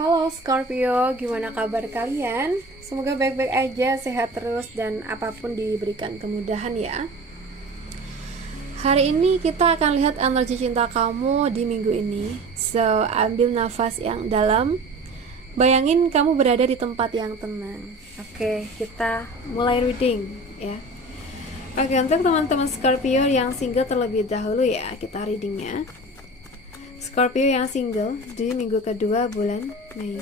Halo Scorpio, gimana kabar kalian? Semoga baik-baik aja, sehat terus, dan apapun diberikan kemudahan ya. Hari ini kita akan lihat energi cinta kamu di minggu ini. So, ambil nafas yang dalam. Bayangin kamu berada di tempat yang tenang. Oke, kita mulai reading ya. Oke, untuk teman-teman Scorpio yang single terlebih dahulu ya, kita readingnya. Scorpio yang single di minggu kedua bulan Mei.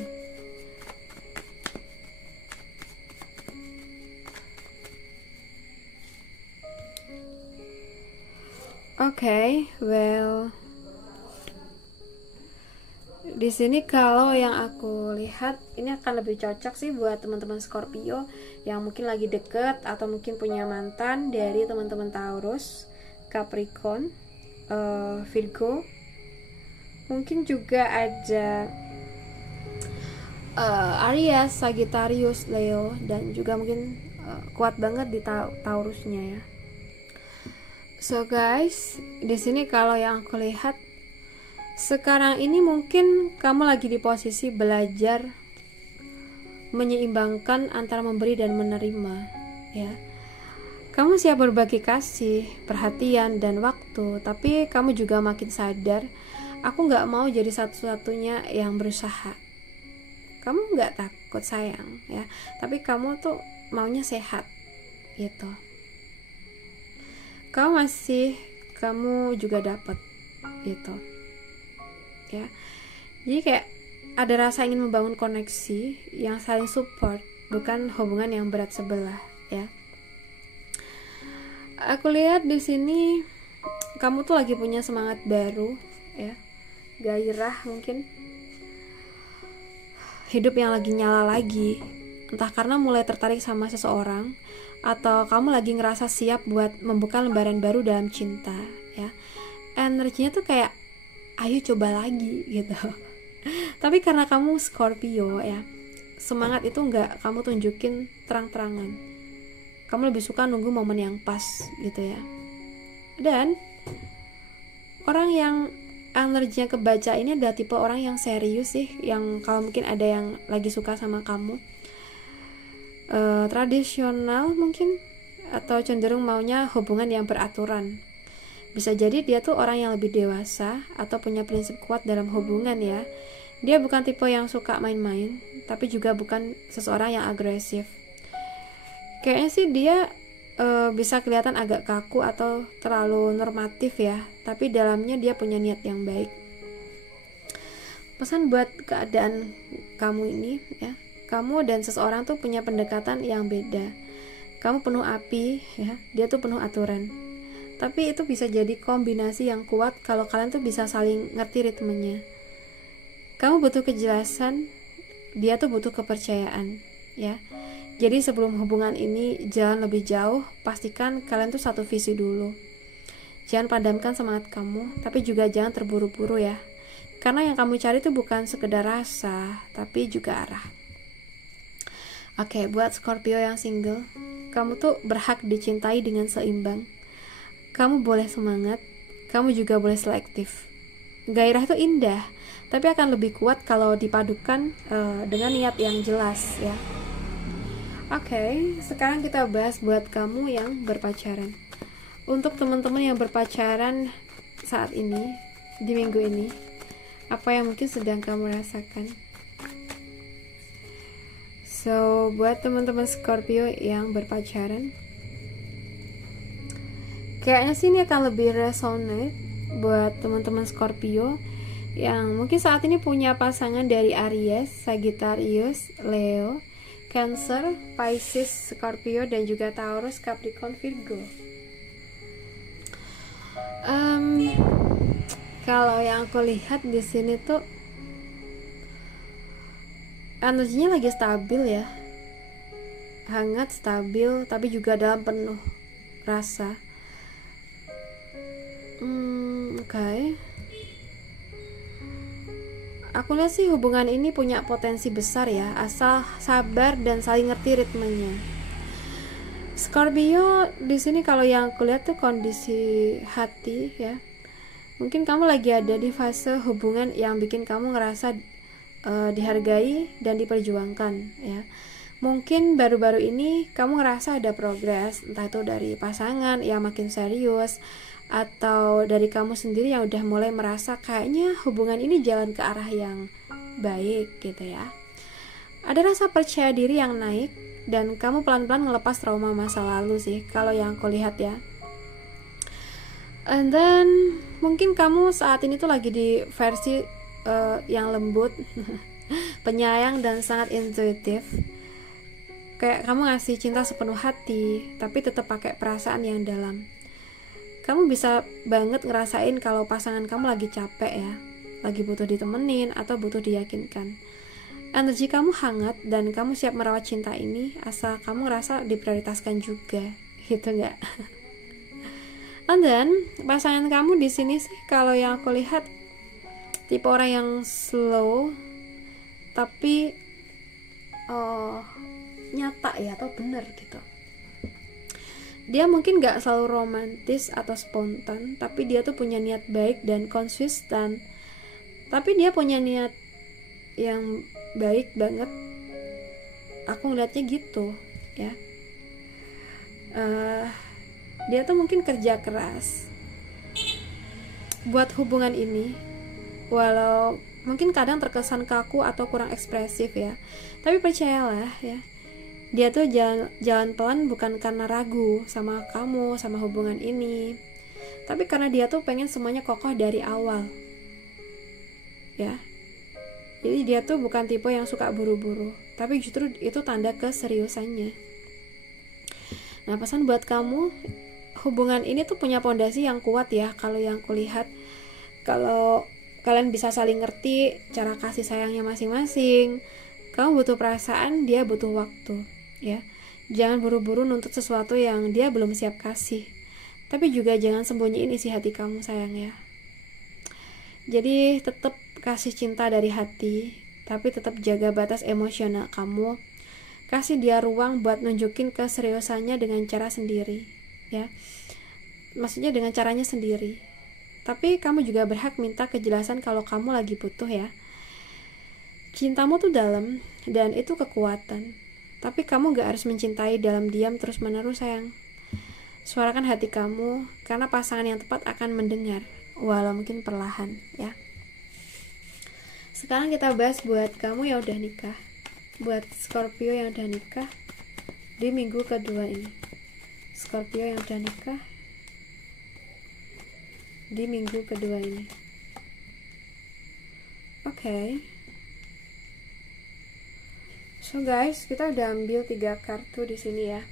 Well, di sini kalau yang aku lihat ini akan lebih cocok sih buat teman-teman Scorpio yang mungkin lagi deket atau mungkin punya mantan dari teman-teman Taurus, Capricorn, Virgo. Mungkin juga ada Aries, Sagittarius, Leo, dan juga mungkin kuat banget di Taurusnya ya. So guys, di sini kalau yang aku lihat sekarang ini mungkin kamu lagi di posisi belajar menyeimbangkan antara memberi dan menerima ya. Kamu siap berbagi kasih, perhatian, dan waktu, tapi kamu juga makin sadar aku gak mau jadi satu-satunya yang berusaha. Kamu gak takut sayang ya, tapi kamu tuh maunya sehat gitu. Kamu juga dapat gitu ya. Jadi kayak ada rasa ingin membangun koneksi yang saling support, bukan hubungan yang berat sebelah ya. Aku lihat di sini kamu tuh lagi punya semangat baru ya, gairah, mungkin hidup yang lagi nyala lagi, entah karena mulai tertarik sama seseorang atau kamu lagi ngerasa siap buat membuka lembaran baru dalam cinta ya. Energinya tuh kayak ayo coba lagi gitu. Tapi karena kamu Scorpio ya, semangat itu nggak kamu tunjukin terang-terangan. Kamu lebih suka nunggu momen yang pas gitu ya. Dan orang yang energinya kebaca ini adalah tipe orang yang serius sih, yang kalau mungkin ada yang lagi suka sama kamu, tradisional mungkin, atau cenderung maunya hubungan yang beraturan. Bisa jadi dia tuh orang yang lebih dewasa atau punya prinsip kuat dalam hubungan ya. Dia bukan tipe yang suka main-main, tapi juga bukan seseorang yang agresif. Kayaknya sih dia bisa kelihatan agak kaku atau terlalu normatif ya, tapi dalamnya dia punya niat yang baik. Pesan buat keadaan kamu ini ya, kamu dan seseorang tuh punya pendekatan yang beda. Kamu penuh api ya, dia tuh penuh aturan. Tapi itu bisa jadi kombinasi yang kuat kalau kalian tuh bisa saling ngerti ritmenya. Kamu butuh kejelasan, dia tuh butuh kepercayaan ya. Jadi sebelum hubungan ini jalan lebih jauh, pastikan kalian tuh satu visi dulu. Jangan padamkan semangat kamu, tapi juga jangan terburu-buru ya. Karena yang kamu cari tuh bukan sekedar rasa, tapi juga arah. Oke, buat Scorpio yang single, kamu tuh berhak dicintai dengan seimbang. Kamu boleh semangat, kamu juga boleh selektif. Gairah itu indah, tapi akan lebih kuat kalau dipadukan dengan niat yang jelas ya. Oke, sekarang kita bahas buat kamu yang berpacaran. Untuk teman-teman yang berpacaran saat ini, di minggu ini, apa yang mungkin sedang kamu rasakan? So, buat teman-teman Scorpio yang berpacaran, kayaknya sih ini akan lebih resonate buat teman-teman Scorpio yang mungkin saat ini punya pasangan dari Aries, Sagittarius, Leo, Cancer, Pisces, Scorpio, dan juga Taurus, Capricorn, Virgo. Kalau yang aku lihat di sini tuh energinya lagi stabil ya, hangat, stabil, tapi juga dalam penuh rasa. Oke. Aku lihat sih hubungan ini punya potensi besar ya, asal sabar dan saling ngerti ritmenya. Scorpio di sini kalau yang aku lihat tuh kondisi hati ya. Mungkin kamu lagi ada di fase hubungan yang bikin kamu ngerasa dihargai dan diperjuangkan ya. Mungkin baru-baru ini kamu ngerasa ada progres, entah itu dari pasangan yang makin serius, atau dari kamu sendiri yang udah mulai merasa kayaknya hubungan ini jalan ke arah yang baik gitu ya. Ada rasa percaya diri yang naik, dan kamu pelan-pelan ngelepas trauma masa lalu sih, kalau yang aku lihat ya. And then mungkin kamu saat ini tuh lagi di versi yang lembut, penyayang dan sangat intuitif. Kayak kamu ngasih cinta sepenuh hati, tapi tetap pakai perasaan yang dalam. Kamu bisa banget ngerasain kalau pasangan kamu lagi capek ya, lagi butuh ditemenin atau butuh diyakinkan. Energi kamu hangat dan kamu siap merawat cinta ini, asal kamu ngerasa diprioritaskan juga, gitu nggak? And then pasangan kamu di sini sih, kalau yang aku lihat tipe orang yang slow, tapi nyata ya, atau bener gitu. Dia mungkin gak selalu romantis atau spontan, tapi dia tuh punya niat baik dan konsisten. Tapi dia punya niat yang baik banget, aku ngeliatnya gitu ya. Dia tuh mungkin kerja keras buat hubungan ini, walau mungkin kadang terkesan kaku atau kurang ekspresif ya. Tapi percayalah ya, dia tuh jalan pelan bukan karena ragu sama kamu, sama hubungan ini, tapi karena dia tuh pengen semuanya kokoh dari awal ya. Jadi dia tuh bukan tipe yang suka buru-buru, tapi justru itu tanda keseriusannya. Nah, pesan buat kamu, hubungan ini tuh punya pondasi yang kuat ya. Kalau yang kulihat, kalau kalian bisa saling ngerti cara kasih sayangnya masing-masing, kamu butuh perasaan, dia butuh waktu ya. Jangan buru-buru nuntut sesuatu yang dia belum siap kasih, tapi juga jangan sembunyiin isi hati kamu sayang ya. Jadi tetap kasih cinta dari hati, tapi tetap jaga batas emosional kamu. Kasih dia ruang buat nunjukin keseriusannya dengan cara sendiri ya, maksudnya dengan caranya sendiri. Tapi kamu juga berhak minta kejelasan kalau kamu lagi butuh ya. Cintamu tuh dalam dan itu kekuatan, tapi kamu gak harus mencintai dalam diam terus menerus sayang. Suarakan hati kamu, karena pasangan yang tepat akan mendengar, walau mungkin perlahan ya. Sekarang kita bahas buat kamu yang udah nikah, buat Scorpio yang udah nikah di minggu kedua ini. Scorpio yang udah nikah di minggu kedua ini. Oke. So guys, kita udah ambil 3 kartu di sini ya.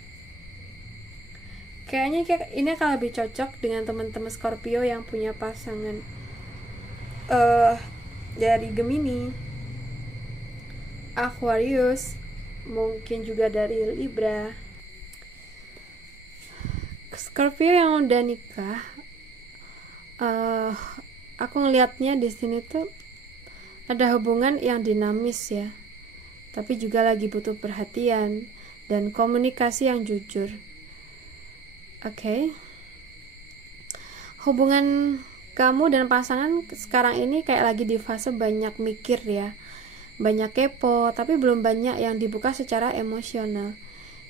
Kayaknya ini akan lebih cocok dengan teman-teman Scorpio yang punya pasangan dari Gemini, Aquarius, mungkin juga dari Libra. Scorpio yang udah nikah, aku ngelihatnya di sini tuh ada hubungan yang dinamis ya, tapi juga lagi butuh perhatian dan komunikasi yang jujur. Oke. Hubungan kamu dan pasangan sekarang ini kayak lagi di fase banyak mikir ya, banyak kepo, tapi belum banyak yang dibuka secara emosional.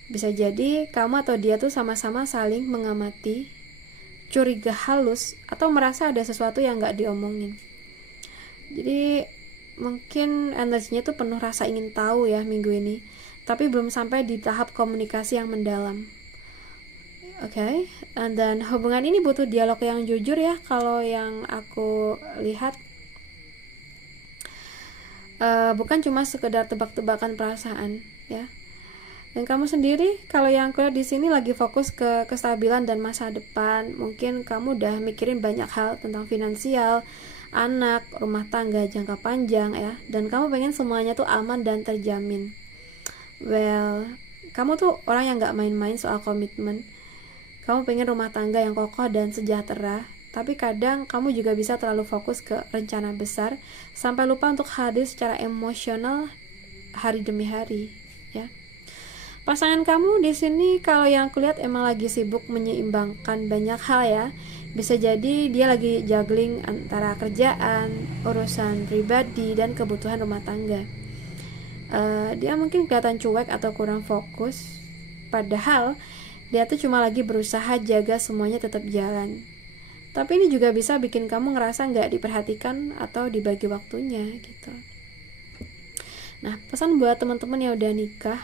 Bisa jadi kamu atau dia tuh sama-sama saling mengamati, curiga halus, atau merasa ada sesuatu yang gak diomongin. Jadi mungkin energinya tuh penuh rasa ingin tahu ya minggu ini, tapi belum sampai di tahap komunikasi yang mendalam. Oke. Dan hubungan ini butuh dialog yang jujur ya, kalau yang aku lihat. Bukan cuma sekedar tebak-tebakan perasaan ya. Dan kamu sendiri, kalau yang aku lihat di sini lagi fokus ke kestabilan dan masa depan. Mungkin kamu udah mikirin banyak hal tentang finansial, anak, rumah tangga jangka panjang ya, dan kamu pengen semuanya tuh aman dan terjamin. Well, kamu tuh orang yang gak main-main soal komitmen. Kamu pengen rumah tangga yang kokoh dan sejahtera, tapi kadang kamu juga bisa terlalu fokus ke rencana besar sampai lupa untuk hadir secara emosional hari demi hari ya. Pasangan kamu di sini, kalau yang aku lihat, emang lagi sibuk menyeimbangkan banyak hal ya. Bisa jadi dia lagi juggling antara kerjaan, urusan pribadi, dan kebutuhan rumah tangga. Dia mungkin kelihatan cuek atau kurang fokus, padahal dia tuh cuma lagi berusaha jaga semuanya tetap jalan. Tapi ini juga bisa bikin kamu ngerasa nggak diperhatikan atau dibagi waktunya gitu. Nah, pesan buat teman-teman yang udah nikah,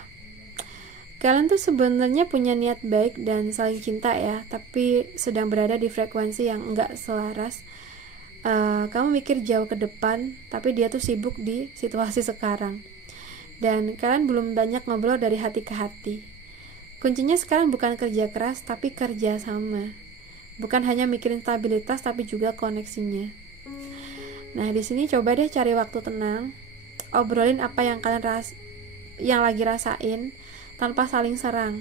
kalian tuh sebenarnya punya niat baik dan saling cinta ya, tapi sedang berada di frekuensi yang nggak selaras. Kamu mikir jauh ke depan, tapi dia tuh sibuk di situasi sekarang. Dan kalian belum banyak ngobrol dari hati ke hati. Kuncinya sekarang bukan kerja keras, tapi kerja sama. Bukan hanya mikirin stabilitas, tapi juga koneksinya. Nah, di sini coba deh cari waktu tenang, obrolin apa yang kalian lagi rasain tanpa saling serang,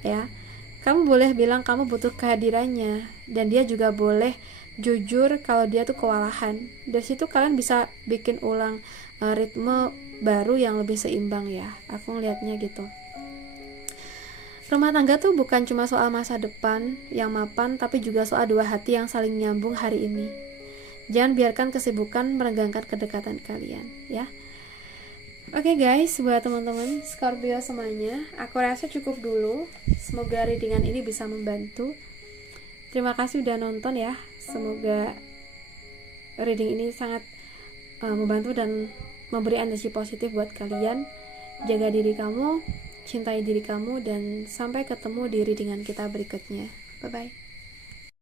ya. Kamu boleh bilang kamu butuh kehadirannya, dan dia juga boleh jujur kalau dia tuh kewalahan. Dari situ kalian bisa bikin ulang ritme baru yang lebih seimbang ya. Aku ngelihatnya gitu. Rumah tangga tuh bukan cuma soal masa depan yang mapan, tapi juga soal dua hati yang saling nyambung hari ini. Jangan biarkan kesibukan merenggangkan kedekatan kalian, ya. Oke guys, buat teman-teman Scorpio semuanya, aku rasa cukup dulu. Semoga readingan ini bisa membantu. Terima kasih udah nonton ya. Semoga reading ini sangat membantu dan memberi energi positif buat kalian. Jaga diri kamu, cintai diri kamu, dan sampai ketemu di readingan kita berikutnya. Bye-bye.